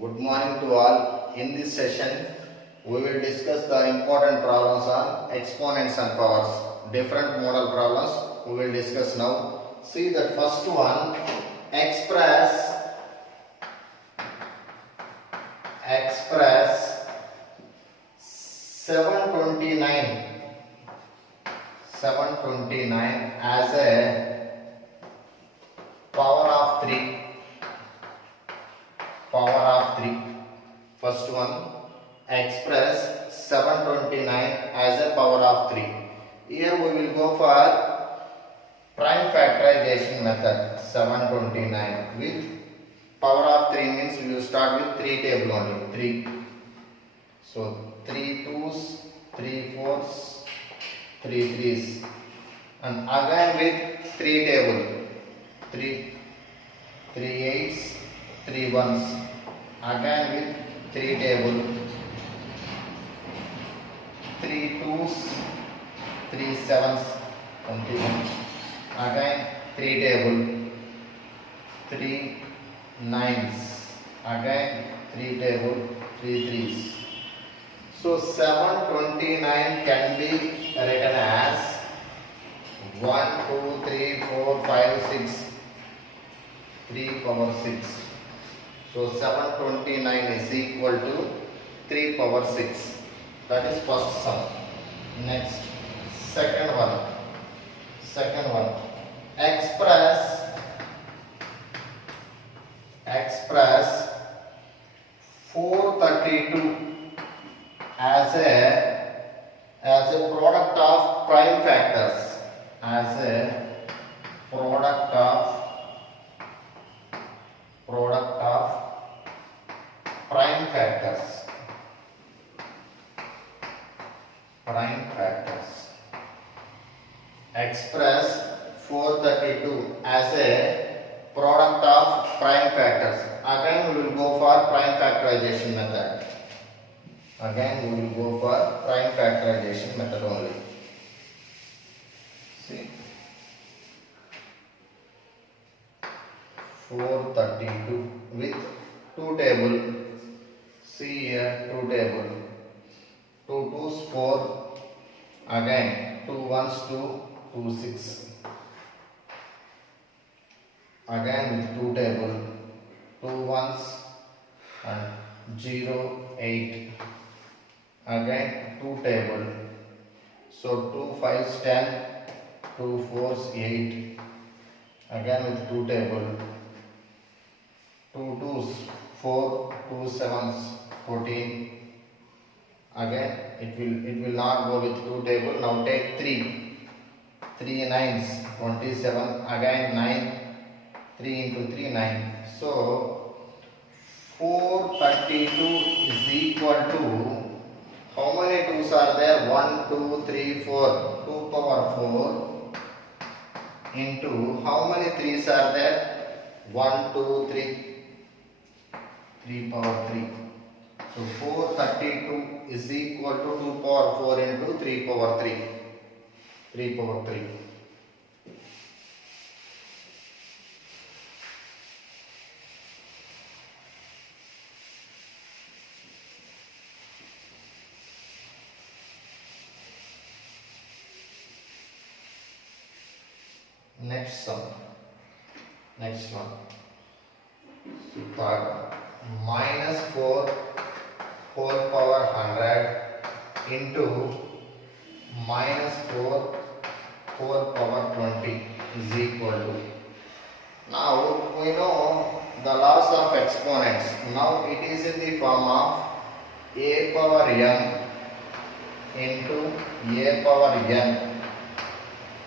Good morning to all. In this session, we will discuss the important problems on exponents and powers. Different model problems we will discuss now. See the first one, express 729 as a power of 3. First one, express 729 as a power of 3. Here we will go for prime factorization method. 729 with power of 3 means we will start with 3 table only. 3. So 3 2s, 3 4s, 3 3s, and again with 3 table. 3 8s, 3 1s, again with 3 table. 3 2s, 3 7s, 21, again 3 table. 3 9s, again 3 table, 3 3s. So 729 can be written as 1 2 3 4 5 6, 3 power 6. So 729 is equal to 3 power 6. That is first sum. Next, second one. Express 432 as a product of prime factors. As a product of prime factors. Express 432 as a product of prime factors. Again we will go for prime factorization method. Only. See, 432 with 2 table. See here, 2 table. 2 2s 4, again 2 1s 2, 2 6, again with 2 table. 2 1s and 0 8, again 2 table. So 2 5s 10, 2 4s 8, again with 2 table. 2 2s 4, 2 7s 14, again it will not go with 2 table. Now take 3 9s 27, again 9, 3 into 3 9. So 432 is equal to, how many 2's are there? 1 2 3 4, 2 power 4 into how many 3's are there? 1 2 3, 3 power 3. So 432 is equal to 2 power 4 into 3 power 3. 3 power 3. Next one. Super minus 4 whole power 100 into minus 4 whole power 20 is equal to. Now we know the laws of exponents. Now it is in the form of a power m into a power n.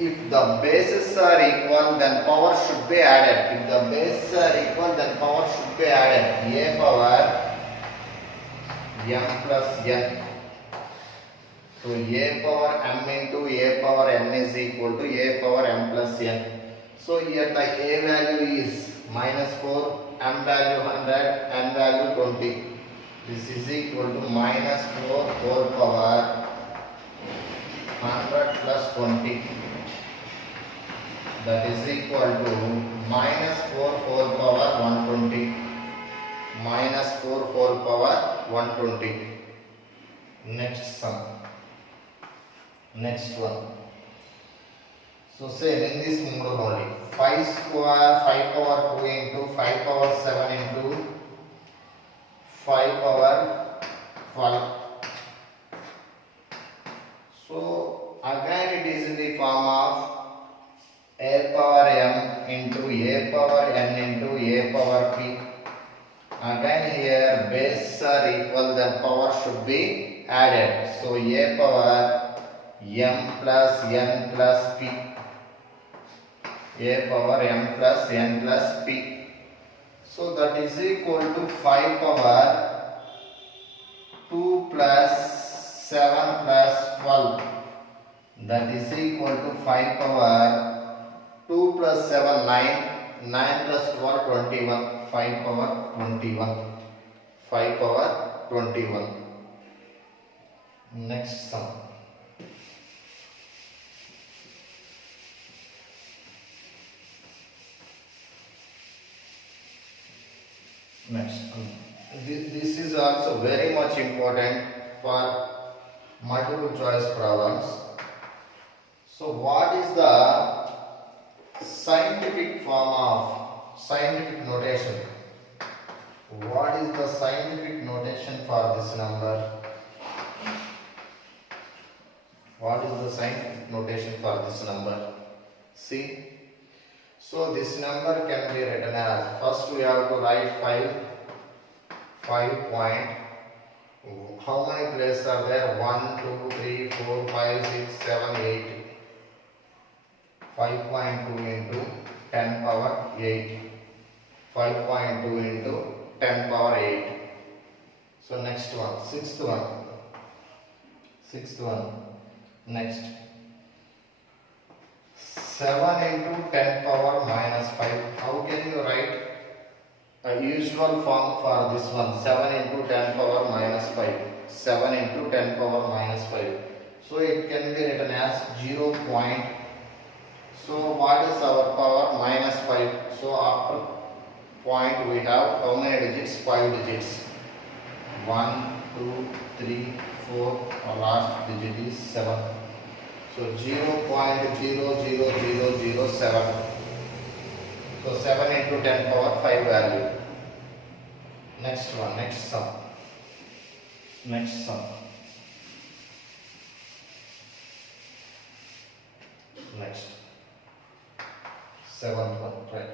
If the bases are equal, then power should be added. If the bases are equal, then power should be added. A power m plus n. So a power m into a power n is equal to a power m plus n. So here the a value is minus 4, m value 100, n value 20. This is equal to minus 4 whole power 100 plus 20. That is equal to minus 4 whole power 120 minus 4 120. Next sum. Next one. So same in this mode only. 5 square 5 power 2 into 5 power 7 into 5 power 12. So again it is in the form of a power m into a power n into a power p. Again here base are equal, the power should be added. So a power m plus n plus p. A power m plus n plus p. So that is equal to 5 power 2 plus 7 plus 12. That is equal to 5 power 2 plus 7 9. 9 plus 12 21. 5 power 21. 5 power 21. Next sum. Next, this is also very much important for multiple choice problems. So what is the scientific form of scientific notation? What is the scientific notation for this number? What is the scientific notation for this number? See, so this number can be written as, first we have to write 5 point. How many places are there? 1, 2, 3, 4, 5, 6, 7, 8. 5.2 into 10 power 8. 5.2 into 10 power 8. So next one, sixth one. Next, 7 into 10 power minus 5. How can you write a usual form for this one? 7 into 10 power minus 5. 7 into 10 power minus 5. So it can be written as 0. So what is our power? Minus 5. So after point we have how many digits? 5 digits. 1, 2, 3, 4. Our last digit is 7. So 0.00007. So 7 into 10 power 5 value. Next one, next sum. Next, seventh one, right.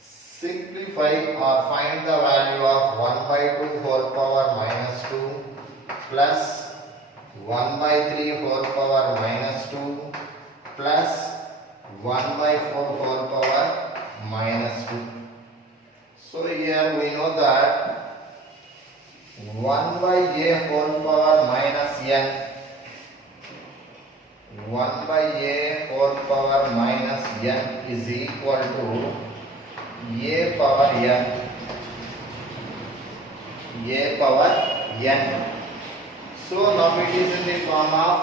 Simplify or find the value of 1 by 2 whole power minus 2 plus 1 by 3 whole power minus 2 plus 1 by 4 whole power minus 2. So here we know that 1 by a whole power minus n. 1 by a whole power minus n is equal to a power n. A power n. So now it is in the form of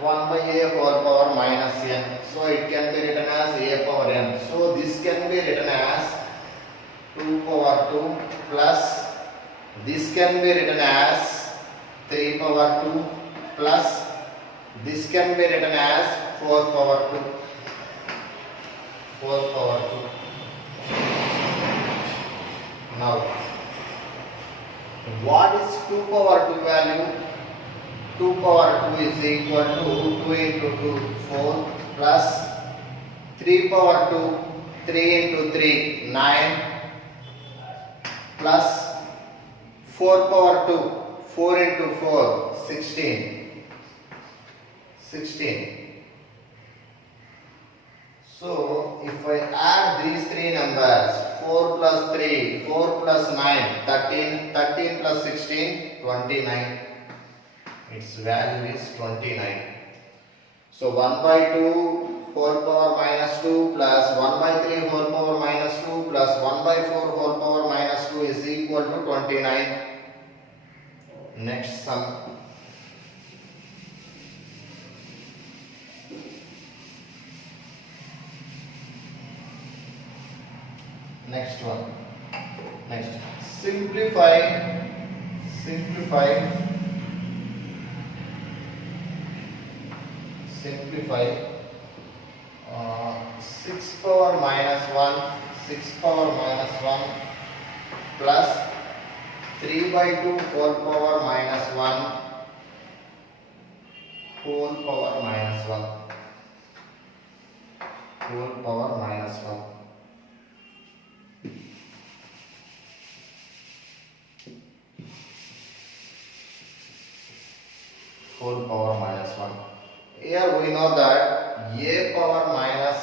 1 by a whole power minus n. So it can be written as a power n. So this can be written as 2 power 2 plus this can be written as 3 power 2 plus this can be written as 4 power 2. 4 power 2. Now, what is 2 power 2 value? 2 power 2 is equal to 2 into 2, 4 plus 3 power 2, 3 into 3, 9 plus 4 power 2, 4 into 4, 16. 16. So, if I add these three numbers, 4 plus 3, 4 plus 9, 13, 13 plus 16, 29. Its value is 29. So, 1 by 2 whole power minus 2 plus 1 by 3 whole power minus 2 plus 1 by 4 whole power minus 2 is equal to 29. Next sum. Next one. Next. Simplify simplify 6 power minus 1 6 power minus 1 plus 3 by 2 whole power minus 1 whole power minus 1 whole power minus 1 whole power minus 1. Here we know that a power minus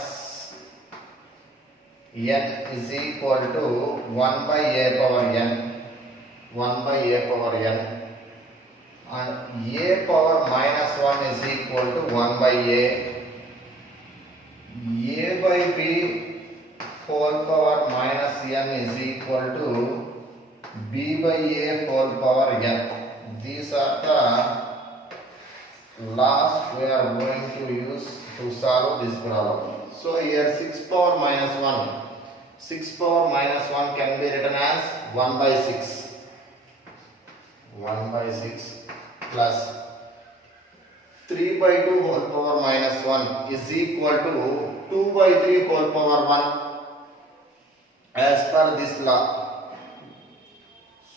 n is equal to 1 by a power n 1 by a power n, and a power minus 1 is equal to 1 by a by b whole power minus n is equal to b by a whole power n. These are the laws we are going to use to solve this problem. So here 6 power minus 1, 6 power minus 1 can be written as 1 by 6, 1 by 6 plus 3 by 2 whole power minus 1 is equal to 2 by 3 whole power 1 as per this law.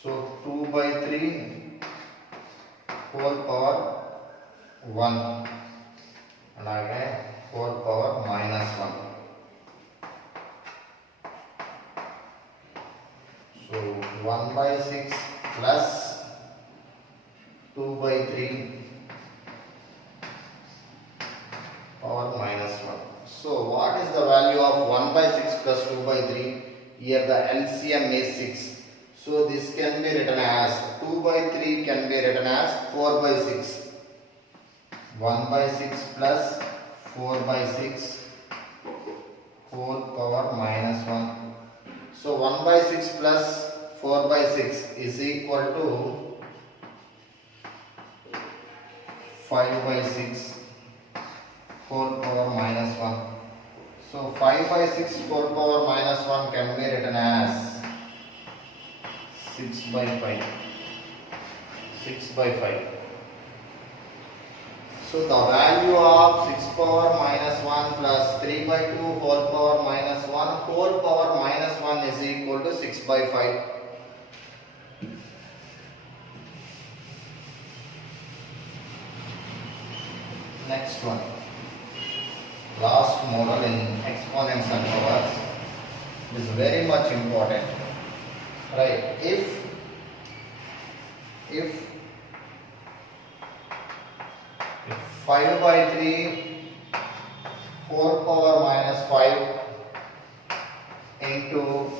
So 2 by 3 whole power 1 and again whole power minus 1. So 1 by 6 plus 2 by 3 power minus 1. So what is the value of 1 by 6 plus 2 by 3? Here the LCM is 6. So this can be written as 2 by 3 can be written as 4 by 6. 1 by 6 plus 4 by 6 whole power minus 1. So 1 by 6 plus 4 by 6 is equal to 5 by 6 whole power minus 1. So 5 by 6 whole power minus 1 can be written as 6 by 5. 6 by 5. So the value of 6 power minus 1 plus 3 by 2 whole power minus 1 whole power minus 1 is equal to 6 by 5. Next one. Last model in exponents and powers is very much important. Right? If 5 by 3 whole power minus 5 into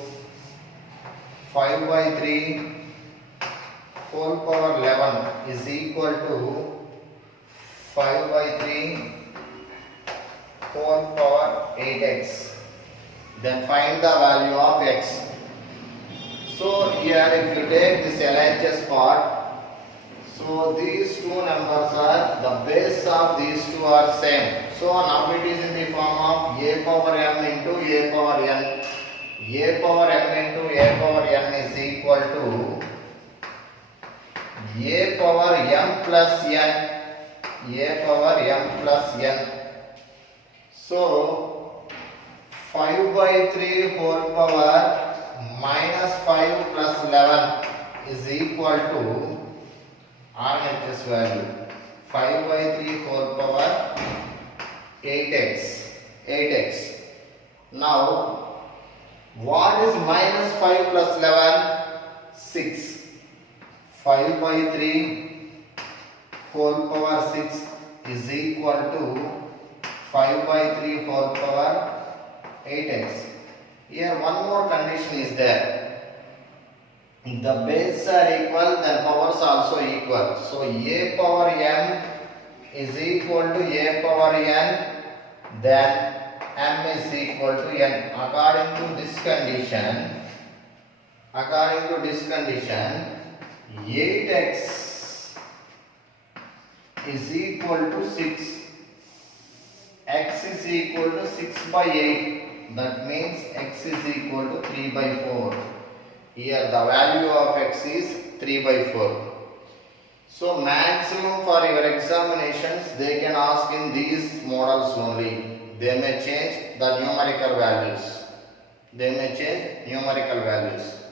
5 by 3 whole power 11 is equal to 5 by 3 whole power 8x. Then find the value of x. So here if you take this LHS part, so these two numbers are, the base of these two are same. So now it is in the form of a power m into a power n. A power m into a power n is equal to a power m plus n. A power m plus n. So 5 by 3 whole power minus 5 plus 11 is equal to RHS value 5 by 3 whole power 8x. Now what is minus 5 plus 11? 6. 5 by 3 whole power 6 is equal to 5 by 3 whole power 8x. Here one more condition is there. The bases are equal, then powers also equal. So a power m is equal to a power n, then m is equal to n. According to this condition, 8x is equal to 6. X is equal to 6 by 8. That means x is equal to 3 by 4. Here the value of x is 3 by 4. So maximum for your examinations they can ask in these models only. They may change the numerical values. They may change numerical values.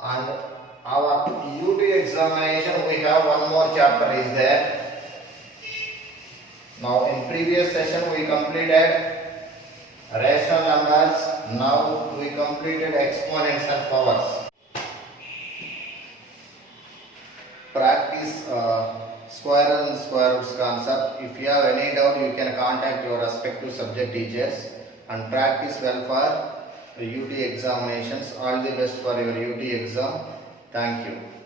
And our UT examination we have one more chapter is there. Now in previous session we completed rational numbers. Now we completed exponents and powers. Practice square and square roots concept. If you have any doubt, you can contact your respective subject teachers and practice well for UT examinations. All the best for your UT exam. Thank you.